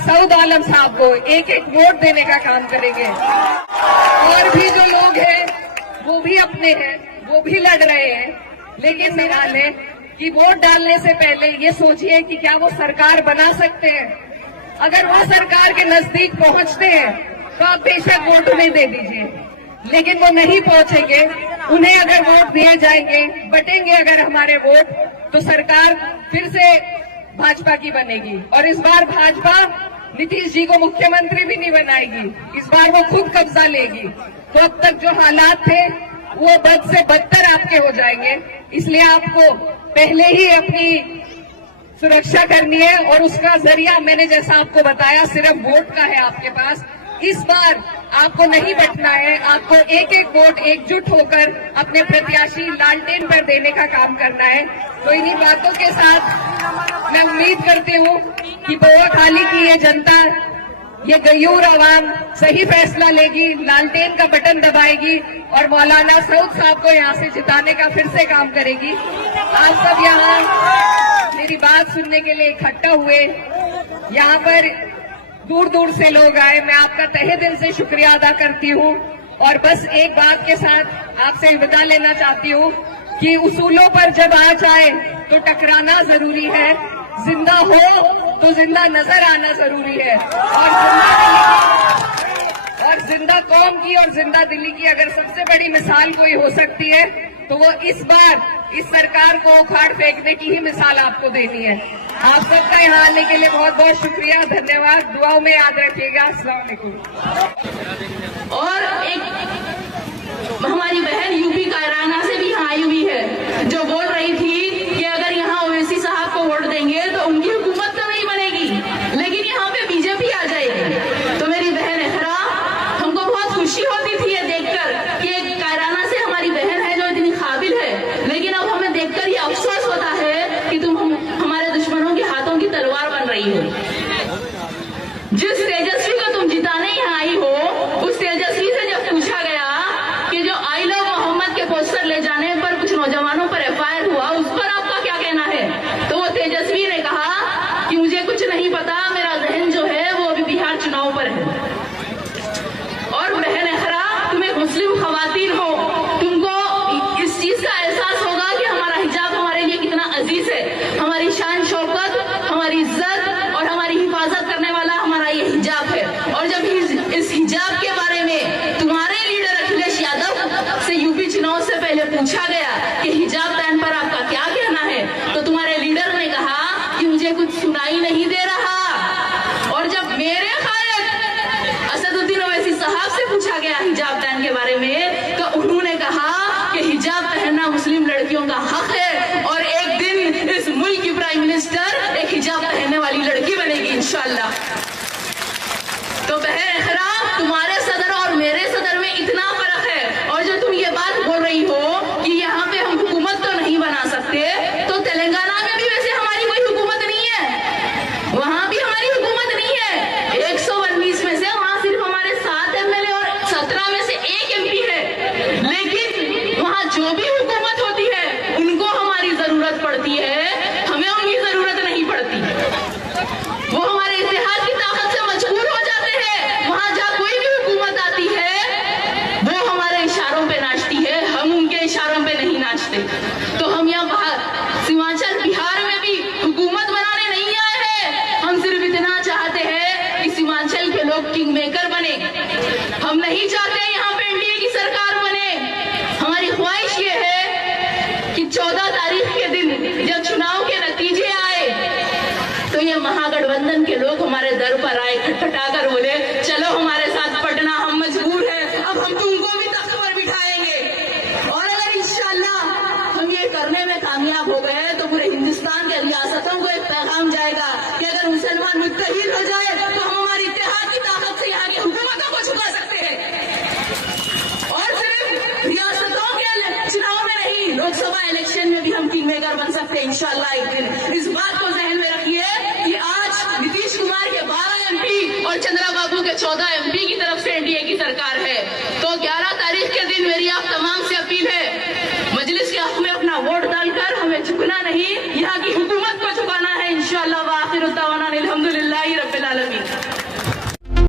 सऊद आलम साहब को एक एक वोट देने का काम करेंगे। और भी जो लोग हैं वो भी अपने हैं, वो भी लड़ रहे हैं, लेकिन मेरा है कि वोट डालने से पहले ये सोचिए कि क्या वो सरकार बना सकते हैं। अगर वो सरकार के नजदीक पहुंचते हैं तो आप बेशक वोट उन्हें दे दीजिए, लेकिन वो नहीं पहुंचेंगे। उन्हें अगर वोट दिए जाएंगे, बटेंगे अगर हमारे वोट, तो सरकार फिर से भाजपा की बनेगी। और इस बार भाजपा नीतीश जी को मुख्यमंत्री भी नहीं बनाएगी, इस बार वो खुद कब्जा लेगी। तो अब तक जो हालात थे वो बद से बदतर आपके हो जाएंगे। इसलिए आपको पहले ही अपनी सुरक्षा करनी है, और उसका जरिया मैंने जैसा आपको बताया सिर्फ वोट का है आपके पास। इस बार आपको नहीं बटना है, आपको एक एक वोट एकजुट होकर अपने प्रत्याशी लालटेन पर देने का काम करना है। तो इन्हीं बातों के साथ मैं उम्मीद करती हूँ कि बोआखाली की ये जनता, ये गयूर आवाम सही फैसला लेगी, लालटेन का बटन दबाएगी और मौलाना सऊद साहब को यहाँ से जिताने का फिर से काम करेगी। आप सब यहाँ मेरी बात सुनने के लिए इकट्ठा हुए, यहाँ पर दूर दूर से लोग आए, मैं आपका तहे दिल से शुक्रिया अदा करती हूँ। और बस एक बात के साथ आपसे विदा लेना चाहती हूँ कि उसूलों पर जब आ जाए तो टकराना जरूरी है, जिंदा हो तो जिंदा नजर आना जरूरी है। और जिंदा कौम की और जिंदा दिल्ली की अगर सबसे बड़ी मिसाल कोई हो सकती है तो वो इस बार इस सरकार को उखाड़ फेंकने की ही मिसाल आपको देनी है। आप सबका यहाँ आने के लिए बहुत बहुत शुक्रिया, धन्यवाद। दुआओं में याद रखिएगा। अस्सलाम वालेकुम। और एक हमारी बहन यूपी कायराना से भी यहाँ आई हुई है, जो बोल रही थी कि अगर यहाँ ओवैसी साहब को वोट देंगे तो उनकी हुकूमत तो नहीं बनेगी, लेकिन यहाँ पे बीजेपी आ जाएगी। तो मेरी बहन एहरा, हमको बहुत खुशी होती थी ये देखकर कि एक कायराना से हमारी बहन है जो इतनी काबिल है, लेकिन अब हमें देखकर ये अफसोस होता है कि तुम हमारे दुश्मनों के हाथों की तलवार बन रही हो। जिस तेजस्वी को तुम जिताने यहाँ आई हो, उस तेजस्वी से जब पूछा गया कि जो आई लव मोहम्मद के पोस्टर ले जाने पर कुछ नौजवानों पर एफआईआर हुआ, उस पर आपका क्या कहना है? तो वो तेजस्वी ने कहा कि मुझे कुछ नहीं पता, मेरा जहन जो है वो अभी बिहार चुनाव पर है। और बहन एहरा, तुम एक मुस्लिम खवातीन हो, तुमको इस चीज का एहसास होगा कि हमारा हिजाब हमारे लिए कितना अजीज है। हमारी शान शौकत, हमारी इज्जत और हमारी हिफाजत करने वाला हमारा ये हिजाब है। और जब इस हिजाब के बारे में तुम्हारे लीडर अखिलेश यादव से यूपी चुनाव से पहले पूछा गया कि हिजाब बैन पर आपका क्या कहना है, तो तुम्हारे लीडर ने कहा कि मुझे कुछ सुनाई नहीं दे रहा। और जब मेरे खालिद असदुद्दीन ओवैसी साहब से पूछा गया हिजाब बैन के बारे में, तो उन्होंने कहा कि हिजाब पहनना मुस्लिम लड़कियों का हक है और एक दिन इस मुल्क की प्राइम मिनिस्टर एक हिजाब पहनने वाली लड़की बनेगी इंशाअल्लाह। तो बहन एहरा, तुम्हारे सदर और मेरे सदर में इतना फर्क है। और जो तुम ये बात बोल रही हो कि यहाँ पे हम हुकूमत तो नहीं बना सकते, तो तेलंगाना में भी वैसे हमारी कोई हुकूमत नहीं है, वहां भी हमारी हुकूमत नहीं है। 119 में से वहां सिर्फ हमारे 7 एमएलए और 17 में से 1 एमपी है, लेकिन वहां जो भी हुकूमत होती है उनको हमारी जरूरत पड़ती है, हमें उनकी जरूरत नहीं पड़ती। वो हमारे इतिहाद की ताकत से मजबूर हो जाते हैं। वहां जहाँ कोई भी हुकूमत आती है वो हमारे इशारों पे नाचती है, हम उनके इशारों पे नहीं नाचते। तो हम यहाँ सीमांचल बिहार में भी हुकूमत बनाने नहीं आए हैं, हम सिर्फ इतना चाहते हैं कि सीमांचल के लोग किंग मेकर बने। हम नहीं चाहते यहाँ पे एनडीए की सरकार बने। हमारी ख्वाहिश ये है कि 14 तारीख के दिन जब चुनाव के नतीजे आए तो ये महागठबंधन के लोग हमारे दर पर आए, खटखटा कर बोले चलो हमारे साथ पटना, हम मजबूर हैं, अब हम तुमको भी तख्त पर बिठाएंगे। और अगर इंशाअल्लाह हम ये करने में कामयाब हो गए तो पूरे हिंदुस्तान के रियासतों को एक पैगाम जाएगा कि अगर मुसलमान मुत्तहिद हो जाए तो हम हमारी इत्तेहाद की ताकत से यहाँ की हुकूमतों को झुका सकते हैं। और सिर्फ रियासतों के चुनाव में नहीं, लोकसभा इलेक्शन में भी हम किंग मेकर बन सकते हैं इंशाअल्लाह एक दिन। इस बात को जहन में रखिए कि आज नीतीश कुमार के 12 एमपी और चंद्रा बाबू के 14 एमपी की तरफ से एनडीए की सरकार है। तो 11 तारीख के दिन मेरी आप तमाम से अपील है